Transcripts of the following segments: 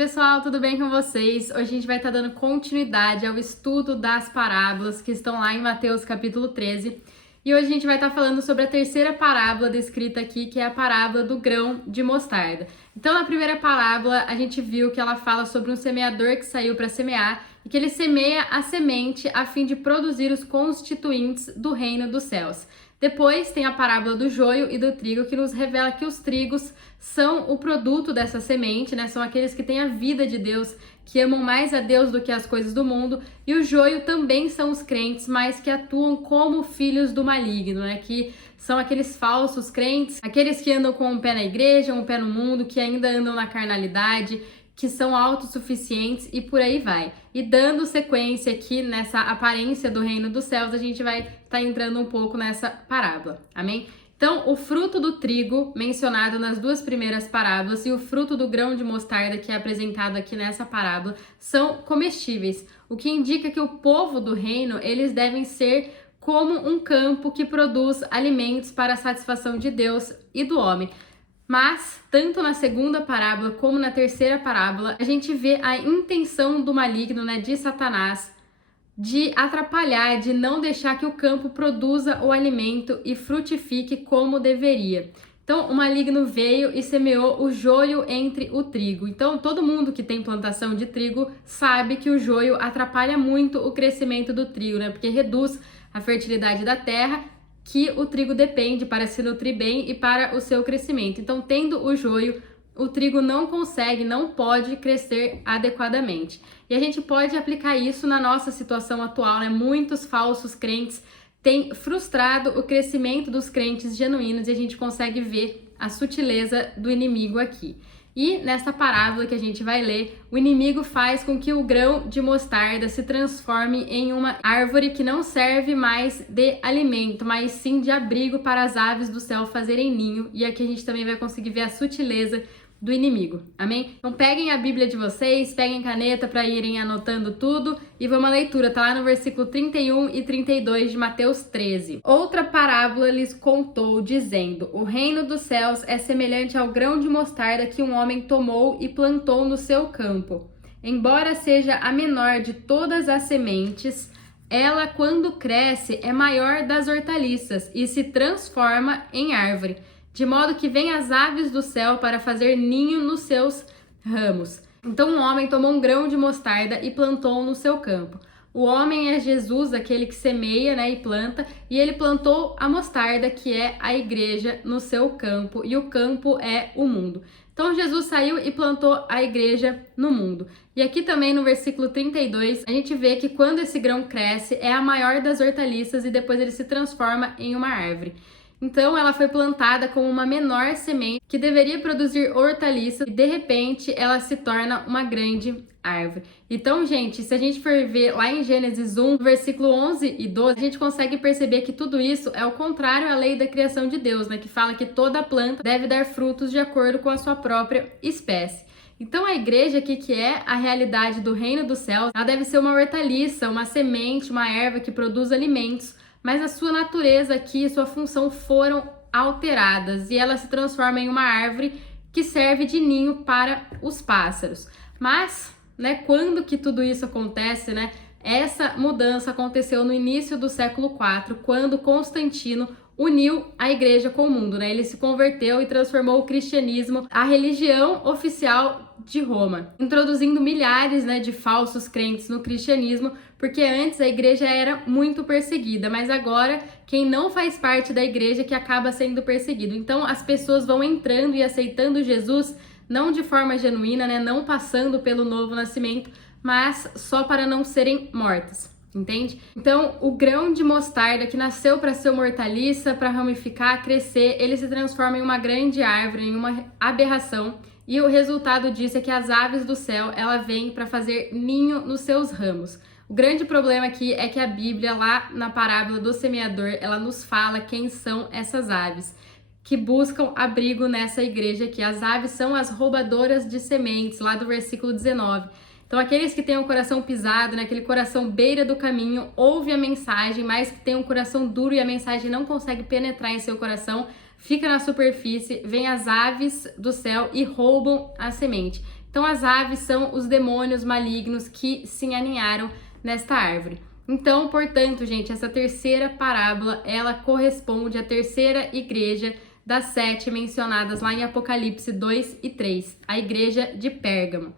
pessoal, tudo bem com vocês? Hoje a gente vai estar dando continuidade ao estudo das parábolas que estão lá em Mateus capítulo 13. E hoje a gente vai estar falando sobre a terceira parábola descrita aqui, que é a parábola do grão de mostarda. Então, na primeira parábola, a gente viu que ela fala sobre um semeador que saiu para semear e que ele semeia a semente a fim de produzir os constituintes do reino dos céus. Depois tem a parábola do joio e do trigo, que nos revela que os trigos são o produto dessa semente, né? São aqueles que têm a vida de Deus, que amam mais a Deus do que as coisas do mundo. E o joio também são os crentes, mas que atuam como filhos do maligno, né? Que são aqueles falsos crentes, aqueles que andam com um pé na igreja, um pé no mundo, que ainda andam na carnalidade, que são autossuficientes e por aí vai. E dando sequência aqui nessa aparência do reino dos céus, a gente vai estar entrando um pouco nessa parábola, amém? Então, o fruto do trigo, mencionado nas duas primeiras parábolas, e o fruto do grão de mostarda, que é apresentado aqui nessa parábola, são comestíveis, o que indica que o povo do reino, eles devem ser como um campo que produz alimentos para a satisfação de Deus e do homem. Mas, tanto na segunda parábola como na terceira parábola, a gente vê a intenção do maligno, né, de Satanás, de atrapalhar, de não deixar que o campo produza o alimento e frutifique como deveria. Então, o maligno veio e semeou o joio entre o trigo. Então, todo mundo que tem plantação de trigo sabe que o joio atrapalha muito o crescimento do trigo, né, porque reduz a fertilidade da terra, que o trigo depende para se nutrir bem e para o seu crescimento. Então, tendo o joio, o trigo não consegue, não pode crescer adequadamente. E a gente pode aplicar isso na nossa situação atual, né? Muitos falsos crentes têm frustrado o crescimento dos crentes genuínos e a gente consegue ver a sutileza do inimigo aqui. E nessa parábola que a gente vai ler, o inimigo faz com que o grão de mostarda se transforme em uma árvore que não serve mais de alimento, mas sim de abrigo para as aves do céu fazerem ninho. E aqui a gente também vai conseguir ver a sutileza do inimigo, amém? Então peguem a Bíblia de vocês, peguem caneta para irem anotando tudo e vamos à leitura, tá lá no versículo 31 e 32 de Mateus 13. Outra parábola lhes contou, dizendo: o reino dos céus é semelhante ao grão de mostarda que um homem tomou e plantou no seu campo. Embora seja a menor de todas as sementes, ela, quando cresce, é maior das hortaliças e se transforma em árvore, de modo que vêm as aves do céu para fazer ninho nos seus ramos. Então um homem tomou um grão de mostarda e plantou no seu campo. O homem é Jesus, aquele que semeia, né, e planta, e ele plantou a mostarda, que é a igreja, no seu campo, e o campo é o mundo. Então Jesus saiu e plantou a igreja no mundo. E aqui também no versículo 32, a gente vê que quando esse grão cresce, é a maior das hortaliças e depois ele se transforma em uma árvore. Então ela foi plantada como uma menor semente que deveria produzir hortaliças e de repente ela se torna uma grande árvore. Então, gente, se a gente for ver lá em Gênesis 1, versículo 11 e 12, a gente consegue perceber que tudo isso é o contrário à lei da criação de Deus, né? Que fala que toda planta deve dar frutos de acordo com a sua própria espécie. Então a igreja aqui, que é a realidade do reino dos céus, ela deve ser uma hortaliça, uma semente, uma erva que produz alimentos, mas a sua natureza aqui, sua função foram alteradas e ela se transforma em uma árvore que serve de ninho para os pássaros. Mas, né, quando que tudo isso acontece, né? Essa mudança aconteceu no início do século IV, quando Constantino uniu a igreja com o mundo, né? Ele se converteu e transformou o cristianismo a religião oficial de Roma, introduzindo milhares, né, de falsos crentes no cristianismo, porque antes a igreja era muito perseguida, mas agora quem não faz parte da igreja que acaba sendo perseguido. Então as pessoas vão entrando e aceitando Jesus não de forma genuína, né, não passando pelo novo nascimento, mas só para não serem mortas. Entende? Então, o grão de mostarda que nasceu para ser uma hortaliça, para ramificar, crescer, ele se transforma em uma grande árvore, em uma aberração. E o resultado disso é que as aves do céu, ela vem para fazer ninho nos seus ramos. O grande problema aqui é que a Bíblia, lá na parábola do semeador, ela nos fala quem são essas aves que buscam abrigo nessa igreja aqui. As aves são as roubadoras de sementes, lá do versículo 19. Então, aqueles que têm o coração pisado, né, aquele coração beira do caminho, ouve a mensagem, mas que tem um coração duro e a mensagem não consegue penetrar em seu coração, fica na superfície, vem as aves do céu e roubam a semente. Então as aves são os demônios malignos que se aninharam nesta árvore. Então, portanto, gente, essa terceira parábola, ela corresponde à terceira igreja das 7 mencionadas lá em Apocalipse 2 e 3, a igreja de Pérgamo.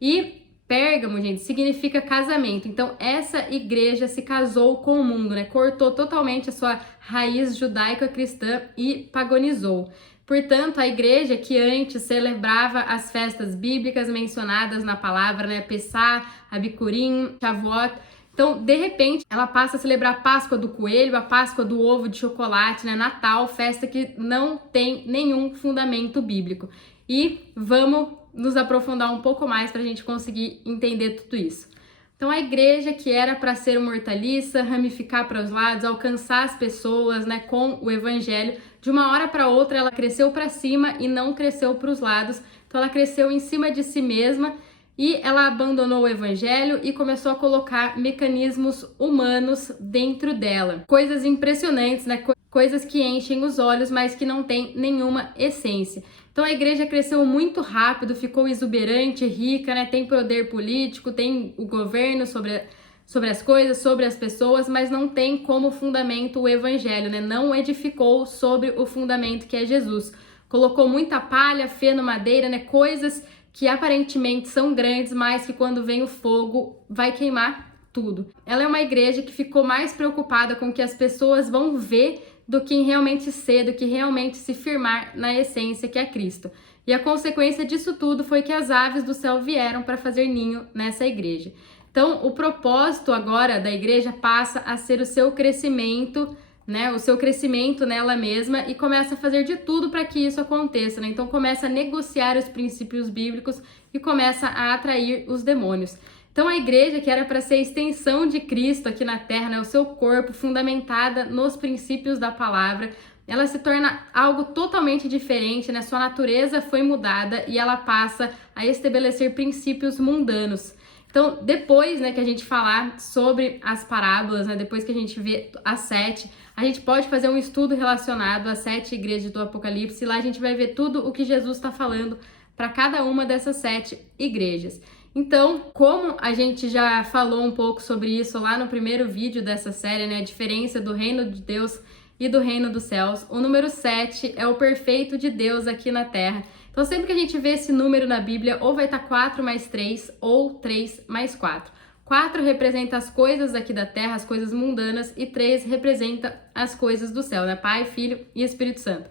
E Pérgamo, gente, significa casamento. Então, essa igreja se casou com o mundo, né? Cortou totalmente a sua raiz judaico-cristã e paganizou. Portanto, a igreja que antes celebrava as festas bíblicas mencionadas na palavra, né? Pessah, Abicurim, Shavuot. Então, de repente, ela passa a celebrar a Páscoa do coelho, a Páscoa do ovo de chocolate, né? Natal, festa que não tem nenhum fundamento bíblico. E vamos nos aprofundar um pouco mais para a gente conseguir entender tudo isso. Então, a igreja que era para ser uma hortaliça, ramificar para os lados, alcançar as pessoas, né, com o evangelho, de uma hora para outra ela cresceu para cima e não cresceu para os lados. Então, ela cresceu em cima de si mesma e ela abandonou o evangelho e começou a colocar mecanismos humanos dentro dela. Coisas impressionantes, né? Coisas que enchem os olhos, mas que não tem nenhuma essência. Então a igreja cresceu muito rápido, ficou exuberante, rica, né? Tem poder político, tem o governo sobre as coisas, sobre as pessoas, mas não tem como fundamento o evangelho, né? Não edificou sobre o fundamento que é Jesus. Colocou muita palha, feno, madeira, né? Coisas que aparentemente são grandes, mas que quando vem o fogo vai queimar tudo. Ela é uma igreja que ficou mais preocupada com o que as pessoas vão ver do que em realmente ser, do que realmente se firmar na essência que é Cristo. E a consequência disso tudo foi que as aves do céu vieram para fazer ninho nessa igreja. Então, o propósito agora da igreja passa a ser o seu crescimento, né, o seu crescimento nela mesma e começa a fazer de tudo para que isso aconteça, né? Então começa a negociar os princípios bíblicos e começa a atrair os demônios. Então a igreja que era para ser a extensão de Cristo aqui na terra, né, o seu corpo fundamentada nos princípios da palavra, ela se torna algo totalmente diferente, né? Sua natureza foi mudada e ela passa a estabelecer princípios mundanos. Então, depois, né, que a gente falar sobre as parábolas, né, depois que a gente vê as 7, a gente pode fazer um estudo relacionado às 7 igrejas do Apocalipse, e lá a gente vai ver tudo o que Jesus está falando para cada uma dessas 7 igrejas. Então, como a gente já falou um pouco sobre isso lá no primeiro vídeo dessa série, né, a diferença do reino de Deus e do reino dos céus, o número 7 é o perfeito de Deus aqui na terra. Então, sempre que a gente vê esse número na Bíblia, ou vai estar 4 mais 3 ou 3 mais 4. 4 representa as coisas aqui da terra, as coisas mundanas, e 3 representa as coisas do céu, né? Pai, Filho e Espírito Santo.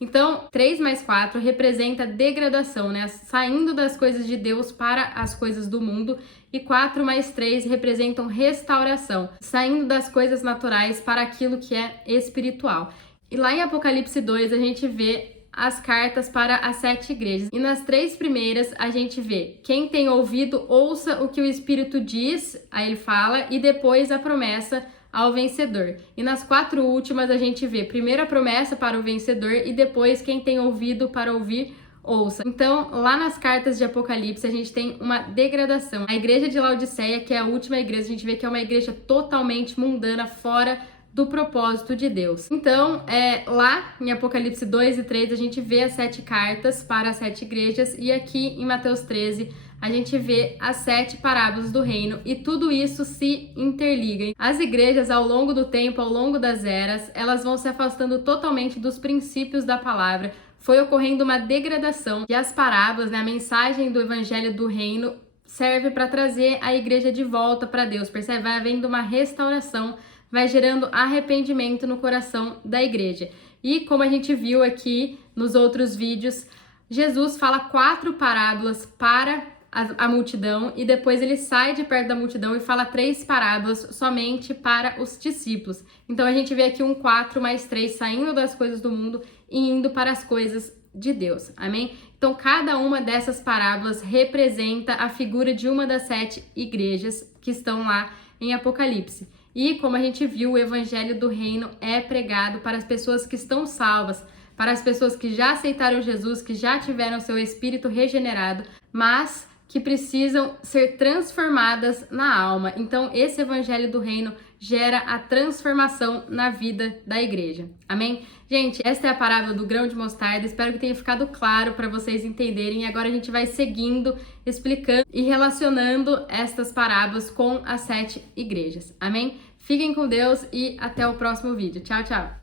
Então, 3 mais 4 representa degradação, né? Saindo das coisas de Deus para as coisas do mundo. E 4 mais 3 representam restauração, saindo das coisas naturais para aquilo que é espiritual. E lá em Apocalipse 2 a gente vê as cartas para as 7 igrejas. E nas 3 primeiras a gente vê: quem tem ouvido, ouça o que o Espírito diz, aí ele fala, e depois a promessa ao vencedor. E nas 4 últimas a gente vê primeiro a promessa para o vencedor e depois quem tem ouvido para ouvir, ouça. Então, lá nas cartas de Apocalipse a gente tem uma degradação. A igreja de Laodiceia, que é a última igreja, a gente vê que é uma igreja totalmente mundana, fora do propósito de Deus. Então, lá em Apocalipse 2 e 3 a gente vê as 7 cartas para as 7 igrejas, e aqui em Mateus 13 a gente vê as 7 parábolas do reino, e tudo isso se interliga. As igrejas, ao longo do tempo, ao longo das eras, elas vão se afastando totalmente dos princípios da palavra. Foi ocorrendo uma degradação, e as parábolas, né, a mensagem do evangelho do reino, serve para trazer a igreja de volta para Deus, percebe? Vai havendo uma restauração, vai gerando arrependimento no coração da igreja. E como a gente viu aqui nos outros vídeos, Jesus fala 4 parábolas para a multidão e depois ele sai de perto da multidão e fala 3 parábolas somente para os discípulos. Então a gente vê aqui um 4 mais 3 saindo das coisas do mundo e indo para as coisas de Deus, amém? Então cada uma dessas parábolas representa a figura de uma das 7 igrejas que estão lá em Apocalipse. E como a gente viu, o evangelho do reino é pregado para as pessoas que estão salvas, para as pessoas que já aceitaram Jesus, que já tiveram seu espírito regenerado, mas que precisam ser transformadas na alma. Então, esse evangelho do reino gera a transformação na vida da igreja. Amém? Gente, esta é a parábola do grão de mostarda. Espero que tenha ficado claro para vocês entenderem. E agora a gente vai seguindo, explicando e relacionando estas parábolas com as 7 igrejas. Amém? Fiquem com Deus e até o próximo vídeo. Tchau, tchau!